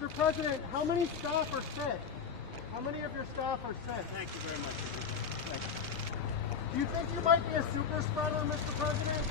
Mr. President, how many staff are sick? How many of your staff are sick? Thank you very much. Do you think you might be a super spreader, Mr. President?